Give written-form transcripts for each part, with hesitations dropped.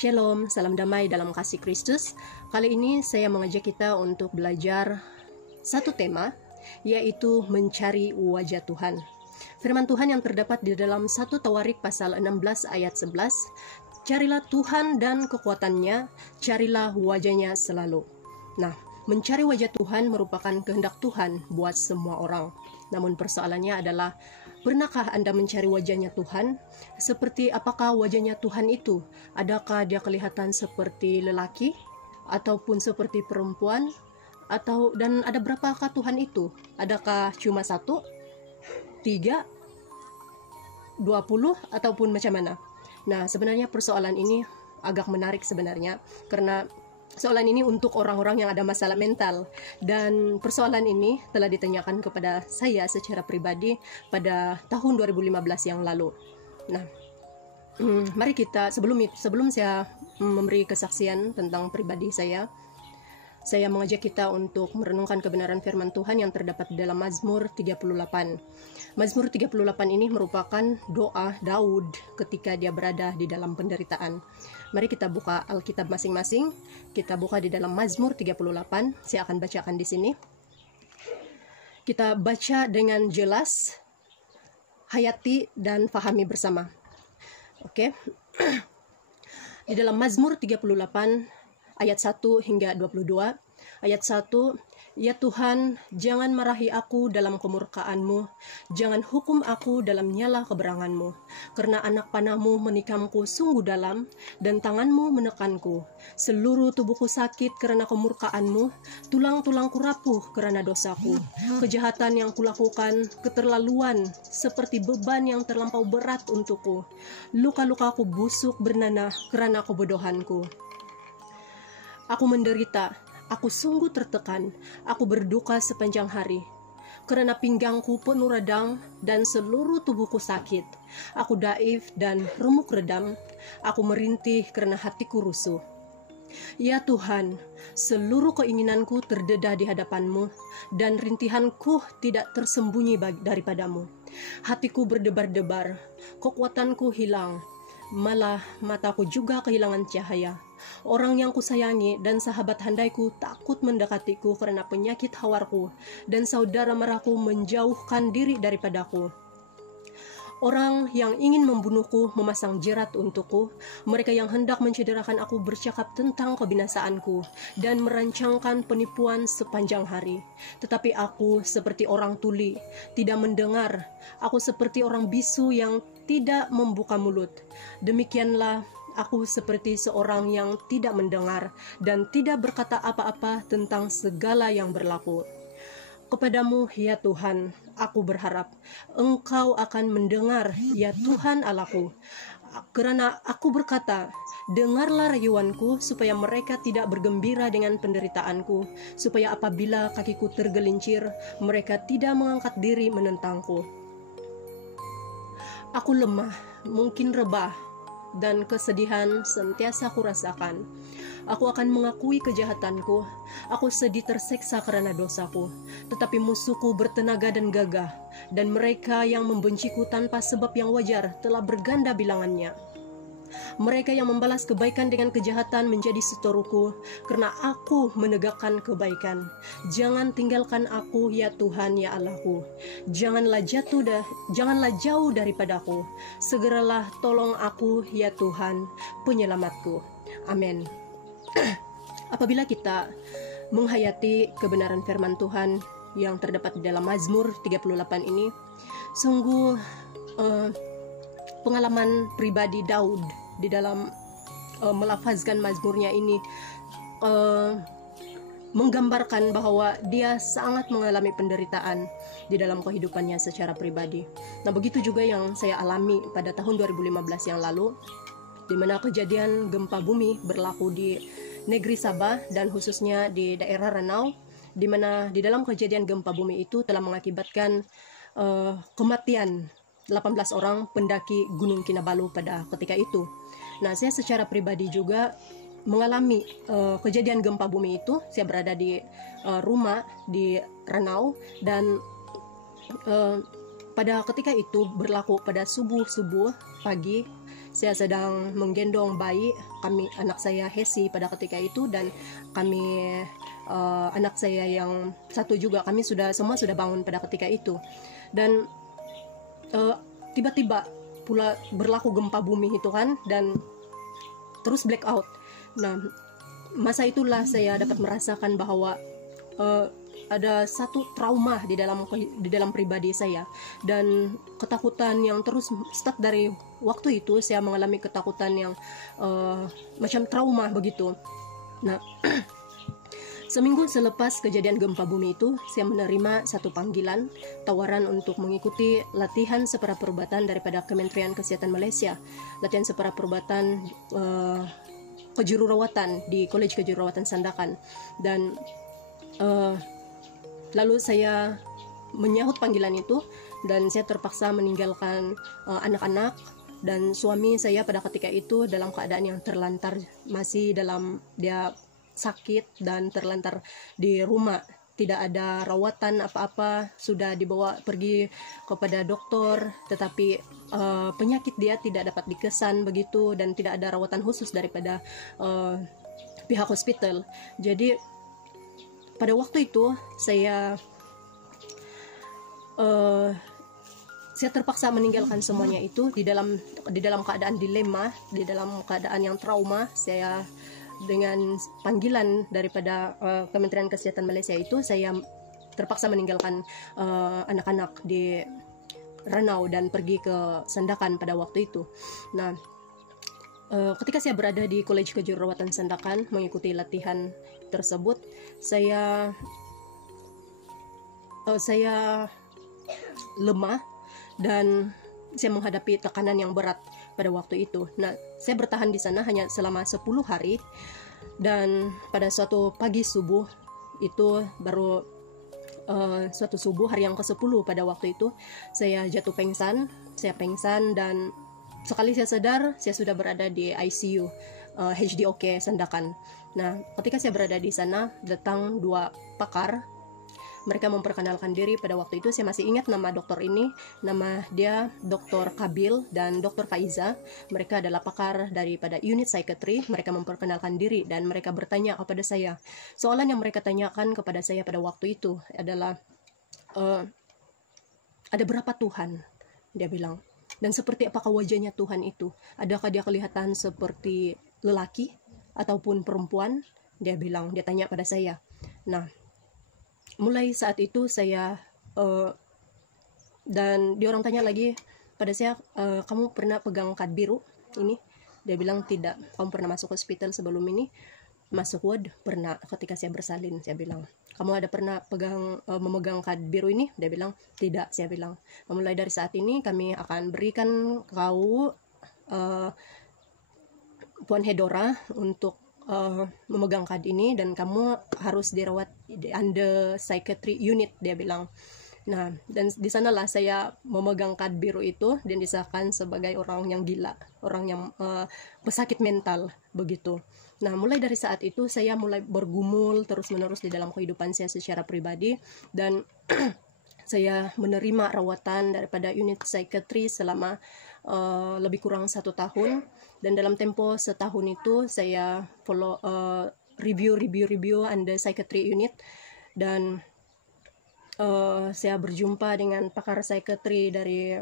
Shalom, salam damai dalam kasih Kristus. Kali ini saya mengajak kita untuk belajar satu tema, yaitu mencari wajah Tuhan. Firman Tuhan yang terdapat di dalam 1 Tawarik pasal 16 ayat 11, carilah Tuhan dan kekuatannya, carilah wajahnya selalu. Nah, mencari wajah Tuhan merupakan kehendak Tuhan buat semua orang. Namun persoalannya adalah, pernahkah Anda mencari wajahnya Tuhan? Seperti apakah wajahnya Tuhan itu? Adakah dia kelihatan seperti lelaki? Ataupun seperti perempuan? Dan ada berapakah Tuhan itu? Adakah cuma 1, 3, 20, ataupun macam mana? Nah, sebenarnya persoalan ini agak menarik sebenarnya, karena soalan ini untuk orang-orang yang ada masalah mental, dan persoalan ini telah ditanyakan kepada saya secara pribadi pada tahun 2015 yang lalu. Nah, mari kita sebelum saya memberi kesaksian tentang pribadi saya mengajak kita untuk merenungkan kebenaran firman Tuhan yang terdapat di dalam Mazmur 38. Mazmur 38 ini merupakan doa Daud ketika dia berada di dalam penderitaan. Mari kita buka Alkitab masing-masing. Kita buka di dalam Mazmur 38. Saya akan bacakan di sini. Kita baca dengan jelas, hayati dan fahami bersama. Oke. Di dalam Mazmur 38 ayat 1 hingga 22. Ayat 1, ya Tuhan, jangan marahi aku dalam kemurkaan-Mu, jangan hukum aku dalam nyala keberangan-Mu, karena anak panah-Mu menikamku sungguh dalam, dan tangan-Mu menekanku. Seluruh tubuhku sakit karena kemurkaan-Mu, tulang-tulangku rapuh karena dosaku. Kejahatan yang kulakukan, keterlaluan, seperti beban yang terlampau berat untukku. Luka-lukaku busuk bernanah karena kebodohanku. Aku menderita, aku sungguh tertekan, aku berduka sepanjang hari. Karena pinggangku penuh radang dan seluruh tubuhku sakit. Aku daif dan remuk redam, aku merintih karena hatiku rusuh. Ya Tuhan, seluruh keinginanku terdedah di hadapan-Mu, dan rintihanku tidak tersembunyi daripadamu. Hatiku berdebar-debar, kekuatanku hilang, malah mataku juga kehilangan cahaya. Orang yang kusayangi dan sahabat handaiku takut mendekatiku karena penyakit hawarku, dan saudara maraku menjauhkan diri daripadaku. Orang yang ingin membunuhku memasang jerat untukku. Mereka yang hendak mencederakan aku bercakap tentang kebinasaanku dan merancangkan penipuan sepanjang hari. Tetapi aku seperti orang tuli, tidak mendengar. Aku seperti orang bisu yang tidak membuka mulut. Demikianlah aku seperti seorang yang tidak mendengar dan tidak berkata apa-apa tentang segala yang berlaku. Kepadamu, ya Tuhan, aku berharap. Engkau akan mendengar, ya Tuhan Allahku. Karena aku berkata, dengarlah rayuanku, supaya mereka tidak bergembira dengan penderitaanku, supaya apabila kakiku tergelincir, mereka tidak mengangkat diri menentangku. Aku lemah, mungkin rebah, dan kesedihan sentiasa kurasakan. Aku akan mengakui kejahatanku. Aku sedih terseksa karena dosaku. Tetapi musuhku bertenaga dan gagah, dan mereka yang membenciku tanpa sebab yang wajar telah berganda bilangannya. Mereka yang membalas kebaikan dengan kejahatan menjadi setoruku, karena aku menegakkan kebaikan. Jangan tinggalkan aku, ya Tuhan, ya Allahku. Janganlah jauh daripadaku. Segeralah tolong aku, ya Tuhan, penyelamatku. Amin. Apabila kita menghayati kebenaran firman Tuhan yang terdapat di dalam Mazmur 38 ini, sungguh pengalaman pribadi Daud di dalam melafazkan mazmurnya ini menggambarkan bahwa dia sangat mengalami penderitaan di dalam kehidupannya secara pribadi. Nah, begitu juga yang saya alami pada tahun 2015 yang lalu, di mana kejadian gempa bumi berlaku di negeri Sabah dan khususnya di daerah Ranau, di mana di dalam kejadian gempa bumi itu telah mengakibatkan kematian 18 orang pendaki Gunung Kinabalu pada ketika itu. Nah, saya secara pribadi juga mengalami kejadian gempa bumi itu. Saya berada di rumah di Ranau, dan pada ketika itu berlaku pada subuh pagi saya sedang menggendong bayi anak saya Hesi pada ketika itu, dan kami anak saya yang satu juga, kami semua sudah bangun pada ketika itu. Dan tiba-tiba pula berlaku gempa bumi itu kan, dan terus blackout. Nah, masa itulah saya dapat merasakan bahwa ada satu trauma di dalam pribadi saya, dan ketakutan yang terus start dari waktu itu. Saya mengalami ketakutan yang macam trauma begitu. Nah, seminggu selepas kejadian gempa bumi itu, saya menerima satu panggilan tawaran untuk mengikuti latihan separaperubatan daripada Kementerian Kesehatan Malaysia, latihan separaperubatan kejururawatan di Kolej Kejururawatan Sandakan. Dan lalu saya menyahut panggilan itu, dan saya terpaksa meninggalkan anak-anak dan suami saya pada ketika itu dalam keadaan yang terlantar, masih dia sakit dan terlantar di rumah, tidak ada rawatan apa-apa, sudah dibawa pergi kepada dokter, tetapi penyakit dia tidak dapat dikesan begitu, dan tidak ada rawatan khusus daripada pihak hospital. Jadi pada waktu itu saya terpaksa meninggalkan semuanya itu di dalam keadaan dilema, di dalam keadaan yang trauma. Saya dengan panggilan daripada Kementerian Kesehatan Malaysia itu, saya terpaksa meninggalkan anak-anak di Ranau dan pergi ke Sandakan pada waktu itu. Nah, ketika saya berada di Kolej Kejururawatan Sandakan mengikuti latihan tersebut, saya lemah dan saya menghadapi tekanan yang berat pada waktu itu. Nah, saya bertahan di sana hanya selama 10 hari, dan pada suatu pagi subuh itu baru suatu subuh hari yang ke-10 pada waktu itu, saya jatuh pingsan. Saya pingsan, dan sekali saya sadar, saya sudah berada di ICU HDOK Sandakan. Nah, ketika saya berada di sana, datang 2 pakar. Mereka memperkenalkan diri. Pada waktu itu saya masih ingat nama dokter ini, nama dia Dr. Kabil dan Dr. Faiza. Mereka adalah pakar daripada unit psikiatri. Mereka memperkenalkan diri dan mereka bertanya kepada saya. Soalan yang mereka tanyakan kepada saya pada waktu itu adalah, ada berapa Tuhan? Dia bilang. Dan seperti apakah wajahnya Tuhan itu? Adakah dia kelihatan seperti lelaki ataupun perempuan? Dia bilang, dia tanya pada saya. Nah, mulai saat itu saya dan dia orang tanya lagi pada saya, kamu pernah pegang kad biru ini? Dia bilang tidak. Kamu pernah masuk hospital sebelum ini? Masuk ward? Pernah, ketika saya bersalin. Saya bilang, kamu ada pernah memegang kad biru ini? Dia bilang tidak. Saya bilang, mulai dari saat ini kami akan berikan kau Puan Hedora untuk memegang kad ini, dan kamu harus dirawat under psychiatry unit, dia bilang. Nah, dan di sanalah saya memegang kad biru itu dan disahkan sebagai orang yang gila, orang yang pesakit mental begitu. Nah, mulai dari saat itu saya mulai bergumul terus-menerus di dalam kehidupan saya secara pribadi, dan saya menerima rawatan daripada unit psikiatri selama lebih kurang 1 tahun. Dan dalam tempo setahun itu saya follow review under psychiatry unit, dan saya berjumpa dengan pakar psikiatri dari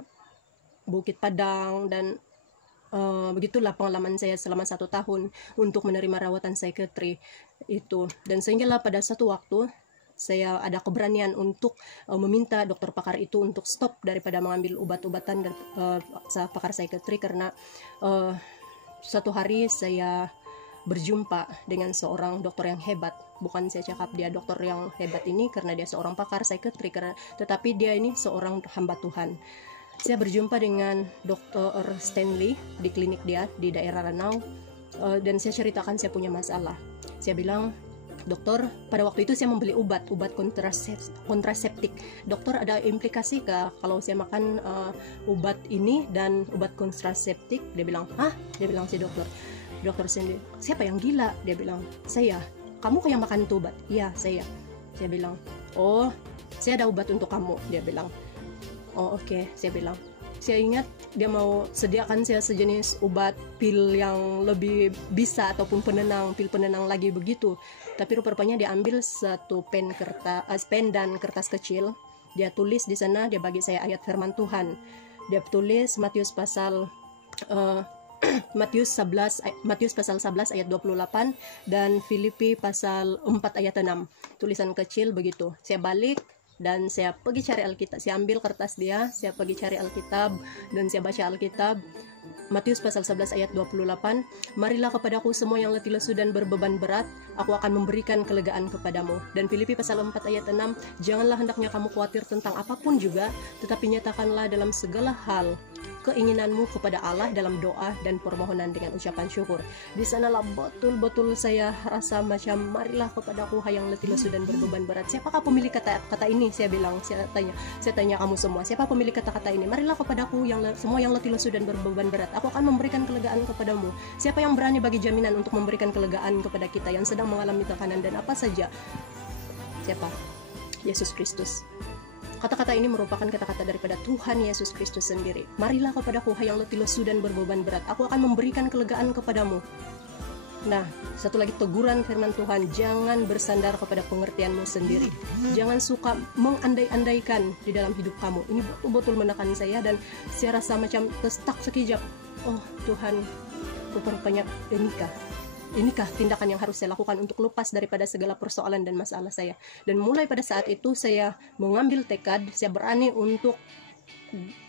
Bukit Padang, dan begitulah pengalaman saya selama 1 tahun untuk menerima rawatan psikiatri itu. Dan sehinggalah pada suatu waktu saya ada keberanian untuk meminta dokter pakar itu untuk stop daripada mengambil obat-obatan dari pakar psikiatri, karena suatu hari saya berjumpa dengan seorang dokter yang hebat. Bukan saya cakap dia dokter yang hebat ini karena dia seorang pakar psikiatri, tetapi dia ini seorang hamba Tuhan. Saya berjumpa dengan Dr. Stanley di klinik dia di daerah Ranau, dan saya ceritakan saya punya masalah. Saya bilang, dokter, pada waktu itu saya membeli obat kontraseptik. Dokter, ada implikasi kalau saya makan obat ini dan obat kontraseptik? Dia bilang, hah? Dia bilang si dokter sendiri, siapa yang gila? Dia bilang, saya. Kamu yang makan itu obat? Iya, saya. Saya bilang, oh, saya ada obat untuk kamu. Dia bilang, oh oke. Saya bilang, saya ingat dia mau sediakan saya sejenis obat pil yang lebih bisa ataupun pil penenang lagi begitu. Tapi rupanya dia ambil satu pen dan kertas kecil. Dia tulis di sana, dia bagi saya ayat firman Tuhan. Dia tulis Matius pasal 11 ayat 28 dan Filipi pasal 4 ayat 6. Tulisan kecil begitu. Saya balik dan saya pergi cari Alkitab. Saya ambil kertas dia, saya pergi cari Alkitab dan saya baca Alkitab. Matius pasal 11 ayat 28, marilah kepadaku semua yang letih lesu dan berbeban berat, aku akan memberikan kelegaan kepadamu. Dan Filipi pasal 4 ayat 6, janganlah hendaknya kamu khawatir tentang apapun juga, tetapi nyatakanlah dalam segala hal keinginanmu kepada Allah dalam doa dan permohonan dengan ucapan syukur. Di sanalah betul-betul saya rasa macam, marilah kepadaku hai yang letih lesu dan berbeban berat. Siapakah pemilik kata-kata ini? Saya bilang, saya tanya kamu semua, siapa pemilik kata-kata ini? Marilah kepadaku semua yang letih lesu dan berbeban berat, aku akan memberikan kelegaan kepadamu. Siapa yang berani bagi jaminan untuk memberikan kelegaan kepada kita yang sedang mengalami tekanan dan apa saja? Siapa? Yesus Kristus. Kata-kata ini merupakan kata-kata daripada Tuhan Yesus Kristus sendiri. Marilah kepadaku hai yang letih lesu dan berbeban berat, aku akan memberikan kelegaan kepadamu. Nah, satu lagi teguran firman Tuhan, jangan bersandar kepada pengertianmu sendiri. Jangan suka mengandai-andaikan di dalam hidup kamu. Ini betul-betul menekan saya dan saya rasa macam terstuck sekejap. Oh Tuhan, rupanya inikah tindakan yang harus saya lakukan untuk lepas daripada segala persoalan dan masalah saya. Dan mulai pada saat itu saya mengambil tekad, saya berani untuk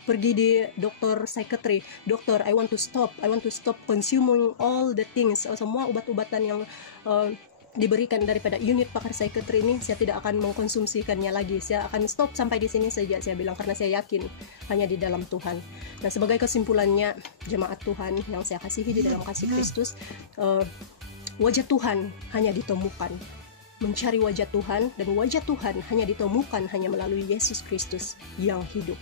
pergi di dokter psikiatri. Dokter, I want to stop consuming all the things, semua obat-obatan yang diberikan daripada unit pakar psikiatri ini, saya tidak akan mengkonsumsikannya lagi. Saya akan stop sampai di sini saja, saya bilang, karena saya yakin hanya di dalam Tuhan. Nah, sebagai kesimpulannya, jemaat Tuhan yang saya kasihi di dalam kasih Kristus, wajah Tuhan hanya ditemukan, mencari wajah Tuhan, dan wajah Tuhan hanya ditemukan hanya melalui Yesus Kristus yang hidup.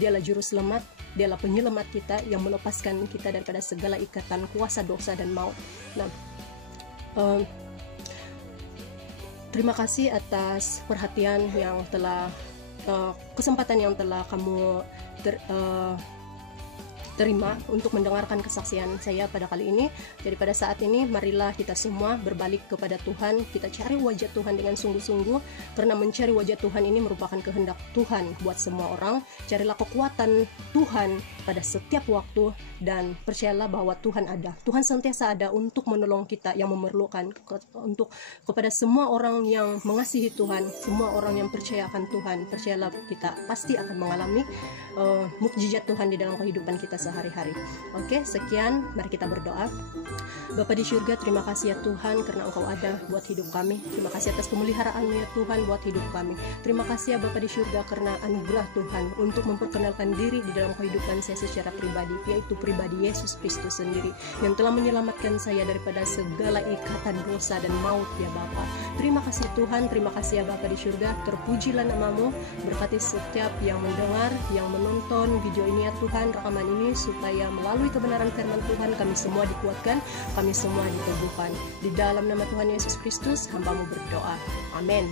Dialah juru selamat, dialah penyelamat kita yang melepaskan kita daripada segala ikatan kuasa dosa dan maut. Nah, terima kasih atas perhatian yang telah kesempatan yang telah kamu terima untuk mendengarkan kesaksian saya pada kali ini. Jadi pada saat ini marilah kita semua berbalik kepada Tuhan, kita cari wajah Tuhan dengan sungguh-sungguh, karena mencari wajah Tuhan ini merupakan kehendak Tuhan buat semua orang. Carilah kekuatan Tuhan pada setiap waktu dan percayalah bahwa Tuhan ada. Tuhan senantiasa ada untuk menolong kita yang memerlukan, untuk kepada semua orang yang mengasihi Tuhan, semua orang yang percaya akan Tuhan. Percayalah kita pasti akan mengalami mukjizat Tuhan di dalam kehidupan kita sehari-hari. Oke, sekian, mari kita berdoa. Bapa di surga, terima kasih ya Tuhan karena Engkau ada buat hidup kami. Terima kasih atas pemeliharaan-Mu ya Tuhan buat hidup kami. Terima kasih ya Bapa di surga karena anugerah Tuhan untuk memperkenalkan diri di dalam kehidupan saya secara pribadi, yaitu pribadi Yesus Kristus sendiri yang telah menyelamatkan saya daripada segala ikatan dosa dan maut ya Bapa. Terima kasih Tuhan, terima kasih ya Bapa di surga. Terpujilah nama-Mu, berkati setiap yang mendengar, yang menonton video ini ya Tuhan, rekaman ini, supaya melalui kebenaran firman Tuhan kami semua dikuatkan, kami semua diteguhkan. Di dalam nama Tuhan Yesus Kristus hamba-Mu berdoa. Amin.